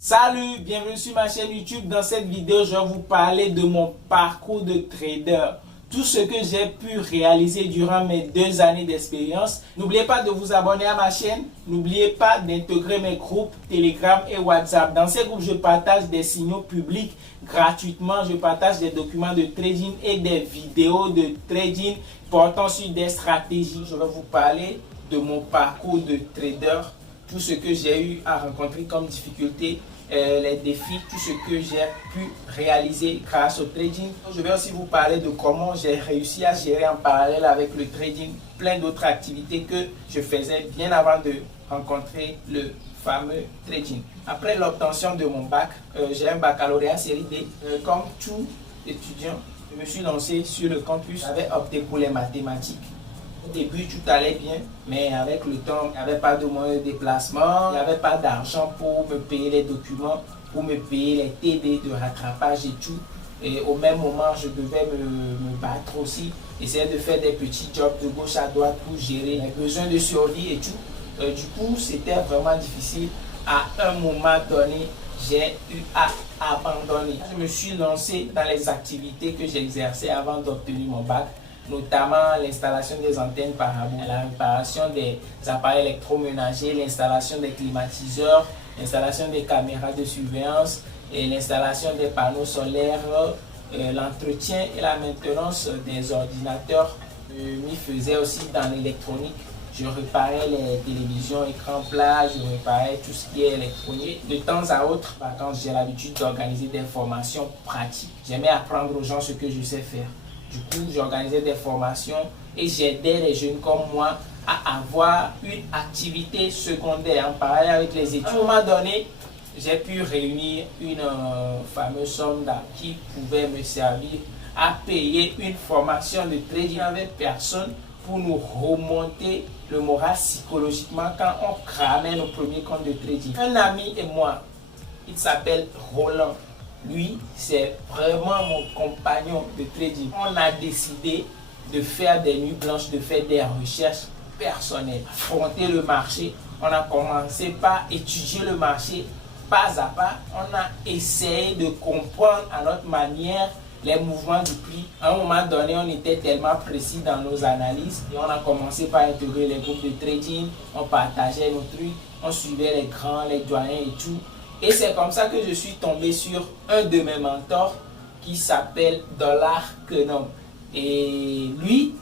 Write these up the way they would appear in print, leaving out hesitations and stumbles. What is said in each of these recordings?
Salut, bienvenue sur ma chaîne YouTube. Dans cette vidéo, je vais vous parler de mon parcours de trader. Tout ce que j'ai pu réaliser durant mes 2 années d'expérience. N'oubliez pas de vous abonner à ma chaîne. N'oubliez pas d'intégrer mes groupes Telegram et WhatsApp. Dans ces groupes, je partage des signaux publics gratuitement. Je partage des documents de trading et des vidéos de trading portant sur des stratégies. Je vais vous parler de mon parcours de trader. Tout ce que j'ai eu à rencontrer comme difficulté, les défis, tout ce que j'ai pu réaliser grâce au trading. Je vais aussi vous parler de comment j'ai réussi à gérer en parallèle avec le trading plein d'autres activités que je faisais bien avant de rencontrer le fameux trading. Après l'obtention de mon bac, j'ai un baccalauréat série D. Comme tout étudiant, je me suis lancé sur le campus. J'avais opté pour les mathématiques. Au début, tout allait bien, mais avec le temps, il n'y avait pas de moyens de déplacement, il n'y avait pas d'argent pour me payer les documents, pour me payer les TD de rattrapage et tout. Et au même moment, je devais me battre aussi, essayer de faire des petits jobs de gauche à droite pour gérer les besoins de survie et tout. Du coup, c'était vraiment difficile. À un moment donné, j'ai eu à abandonner. Je me suis lancé dans les activités que j'exerçais avant d'obtenir mon bac, notamment l'installation des antennes paraboliques, la réparation des appareils électroménagers, l'installation des climatiseurs, l'installation des caméras de surveillance et l'installation des panneaux solaires, l'entretien et la maintenance des ordinateurs. Je m'y faisais aussi dans l'électronique. Je réparais les télévisions, écrans plats, je réparais tout ce qui est électronique. De temps à autre, quand j'ai l'habitude d'organiser des formations pratiques, j'aimais apprendre aux gens ce que je sais faire. Du coup, j'organisais des formations et j'aidais les jeunes comme moi à avoir une activité secondaire en parallèle avec les études. À un moment donné, j'ai pu réunir une fameuse somme qui pouvait me servir à payer une formation de trading avec personne pour nous remonter le moral psychologiquement quand on cramait nos premiers comptes de trading. Un ami et moi, il s'appelle Roland. Lui, c'est vraiment mon compagnon de trading. On a décidé de faire des nuits blanches, de faire des recherches personnelles, affronter le marché. On a commencé par étudier le marché pas à pas. On a essayé de comprendre à notre manière les mouvements du prix. À un moment donné, on était tellement précis dans nos analyses et on a commencé par intégrer les groupes de trading. On partageait nos trucs, on suivait les grands, les doyens et tout. Et c'est comme ça que je suis tombé sur un de mes mentors qui s'appelle Dollar Kenom. Et lui,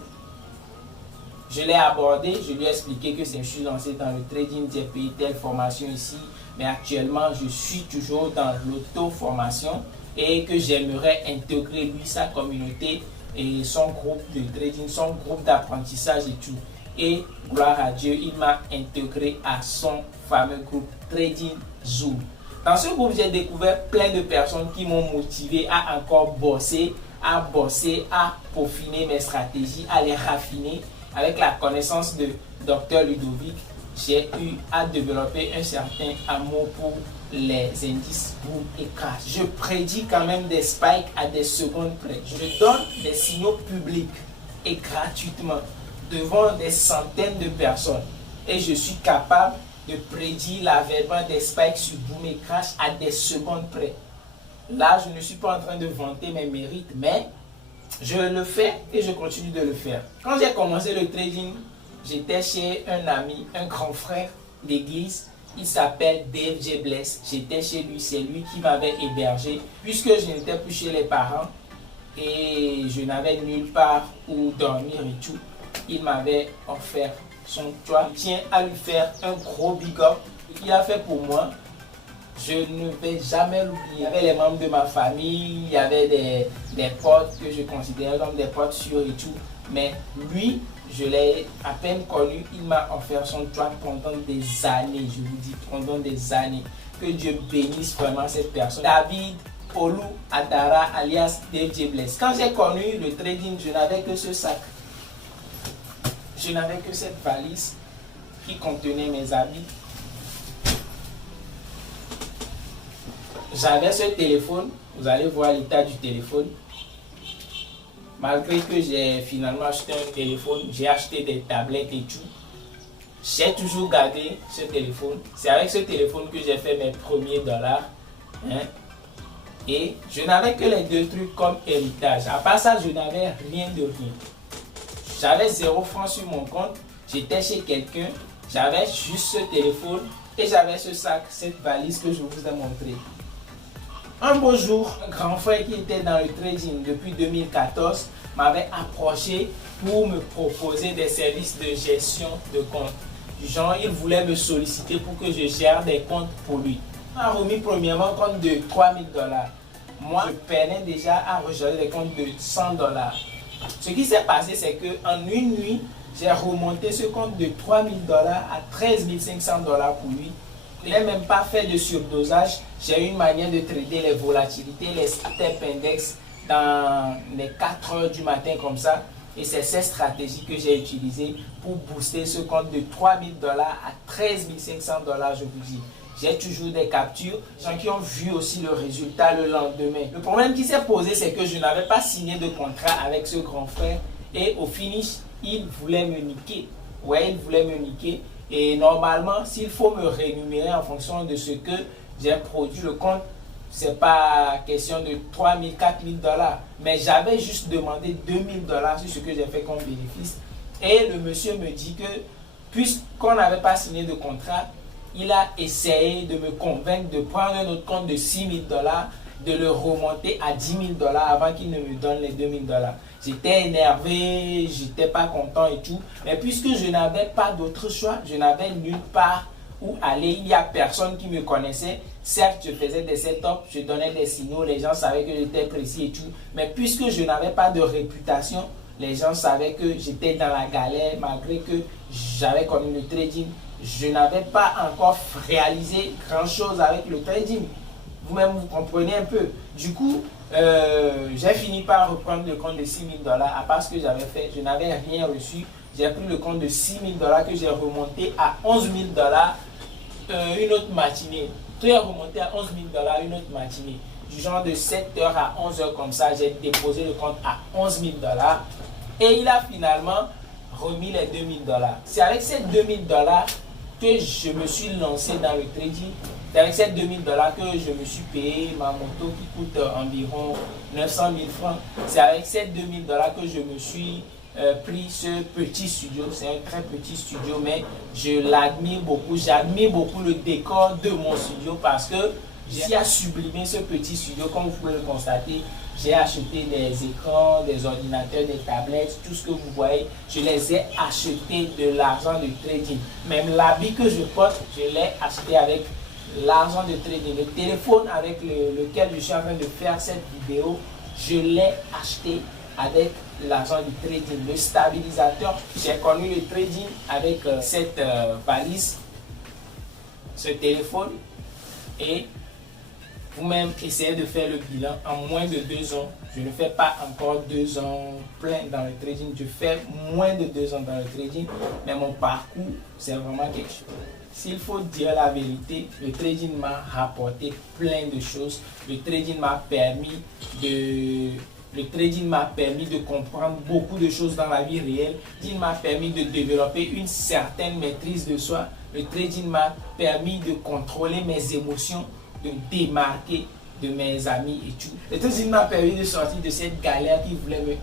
je l'ai abordé, je lui ai expliqué que je suis lancé dans le trading, j'ai payé telle formation ici, mais actuellement je suis toujours dans l'auto-formation et que j'aimerais intégrer lui, sa communauté et son groupe de trading, son groupe d'apprentissage et tout. Et gloire à Dieu, il m'a intégré à son fameux groupe Trading Zoom. Dans ce groupe, j'ai découvert plein de personnes qui m'ont motivé à encore bosser, à peaufiner mes stratégies, à les raffiner. Avec la connaissance de Dr Ludovic, j'ai eu à développer un certain amour pour les indices boom et crash. Je prédis quand même des spikes à des secondes près. Je donne des signaux publics et gratuitement devant des centaines de personnes. Et je suis capable de prédire l'avènement des spikes sur boom et crash à des secondes près. Là, je ne suis pas en train de vanter mes mérites, mais je le fais et je continue de le faire. Quand j'ai commencé le trading, j'étais chez un ami, un grand frère d'église. Il s'appelle Dave J. Bless. J'étais chez lui, c'est lui qui m'avait hébergé. Puisque je n'étais plus chez les parents et je n'avais nulle part où dormir et tout, il m'avait offert son toit. Je tiens à lui faire un gros big up. Ce qu'il a fait pour moi, je ne vais jamais l'oublier. Il y avait les membres de ma famille, il y avait des potes que je considérais comme des potes sûrs et tout. Mais lui, je l'ai à peine connu, il m'a offert son toit pendant des années, je vous dis, pendant des années. Que Dieu bénisse vraiment cette personne. David Olu Adara alias Dave J. Bless. Quand j'ai connu le trading, je n'avais que ce sac. Je n'avais que cette valise qui contenait mes habits. J'avais ce téléphone, vous allez voir l'état du téléphone. Malgré que j'ai finalement acheté un téléphone, j'ai acheté des tablettes et tout. J'ai toujours gardé ce téléphone. C'est avec ce téléphone que j'ai fait mes premiers dollars. Hein. Et je n'avais que les 2 trucs comme héritage. À part ça, je n'avais rien de rien. J'avais 0 francs sur mon compte. J'étais chez quelqu'un. J'avais juste ce téléphone et j'avais ce sac, cette valise que je vous ai montré. Un beau jour, un grand frère qui était dans le trading depuis 2014 m'avait approché pour me proposer des services de gestion de compte. Genre, il voulait me solliciter pour que je gère des comptes pour lui. Il m'a remis premièrement un compte de 3000 $. Moi, je peinais déjà à rejoindre des comptes de 100 $. Ce qui s'est passé, c'est qu'en une nuit, j'ai remonté ce compte de 3000 $ à 13 500 $ pour lui. Il n'a même pas fait de surdosage. J'ai eu une manière de trader les volatilités, les step index dans les 4 heures du matin comme ça. Et c'est cette stratégie que j'ai utilisée pour booster ce compte de 3000 $ à 13 500 $, je vous dis. J'ai toujours des captures, gens qui ont vu aussi le résultat le lendemain. Le problème qui s'est posé, c'est que je n'avais pas signé de contrat avec ce grand frère. Et au finish, il voulait me niquer. Ouais, il voulait me niquer. Et normalement, s'il faut me rémunérer en fonction de ce que j'ai produit le compte, c'est pas question de 3 000, 4 000 $. Mais j'avais juste demandé 2 000 $ sur ce que j'ai fait comme bénéfice. Et le monsieur me dit que, puisqu'on n'avait pas signé de contrat, il a essayé de me convaincre de prendre un autre compte de 6 000 $, de le remonter à 10 000 $ avant qu'il ne me donne les 2 000 $. J'étais énervé, j'étais pas content et tout. Mais puisque je n'avais pas d'autre choix, je n'avais nulle part où aller, il n'y a personne qui me connaissait. Certes, je faisais des setups, je donnais des signaux, les gens savaient que j'étais précis et tout. Mais puisque je n'avais pas de réputation, les gens savaient que j'étais dans la galère malgré que j'avais connu le trading. Je n'avais pas encore réalisé grand chose avec le trading. Vous-même, vous comprenez un peu. Du coup, j'ai fini par reprendre le compte de 6 000 $. À part ce que j'avais fait, je n'avais rien reçu. J'ai pris le compte de 6 000 $ que j'ai remonté à 11 000 $ une autre matinée. Tout est remonté à 11 000 $ une autre matinée. Du genre de 7h à 11h comme ça, j'ai déposé le compte à 11 000 $. Et il a finalement remis les 2 000 $. C'est avec ces 2 000 $ que je me suis lancé dans le trading. C'est avec ces 2 000 $ que je me suis payé ma moto qui coûte environ 900 000 francs. C'est avec ces 2 000 $ que je me suis pris ce petit studio. C'est un très petit studio, mais je l'admire beaucoup. J'admire beaucoup le décor de mon studio parce que j'ai sublimé ce petit studio. Comme vous pouvez le constater, j'ai acheté des écrans, des ordinateurs, des tablettes, tout ce que vous voyez. Je les ai achetés de l'argent de trading. Même l'habit que je porte, je l'ai acheté avec l'argent de trading. Le téléphone avec lequel je suis en train de faire cette vidéo, je l'ai acheté avec l'argent du trading. Le stabilisateur, j'ai connu le trading avec cette valise, ce téléphone. Et vous-même essayez de faire le bilan en moins de 2 ans. Je ne fais pas encore 2 ans plein dans le trading. Je fais moins de 2 ans dans le trading. Mais mon parcours, c'est vraiment quelque chose. S'il faut dire la vérité, le trading m'a rapporté plein de choses. Le trading m'a permis de comprendre beaucoup de choses dans la vie réelle. Il m'a permis de développer une certaine maîtrise de soi. Le trading m'a permis de contrôler mes émotions, de démarquer de mes amis et tout. Le trading m'a permis de sortir de cette galère qui voulait me...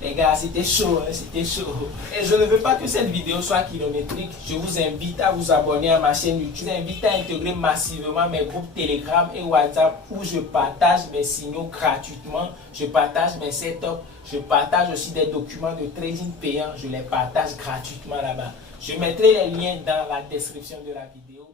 Les gars, c'était chaud, hein, c'était chaud. Et je ne veux pas que cette vidéo soit kilométrique. Je vous invite à vous abonner à ma chaîne YouTube. Je vous invite à intégrer massivement mes groupes Telegram et WhatsApp où je partage mes signaux gratuitement. Je partage mes setups. Je partage aussi des documents de trading payants. Je les partage gratuitement là-bas. Je mettrai les liens dans la description de la vidéo.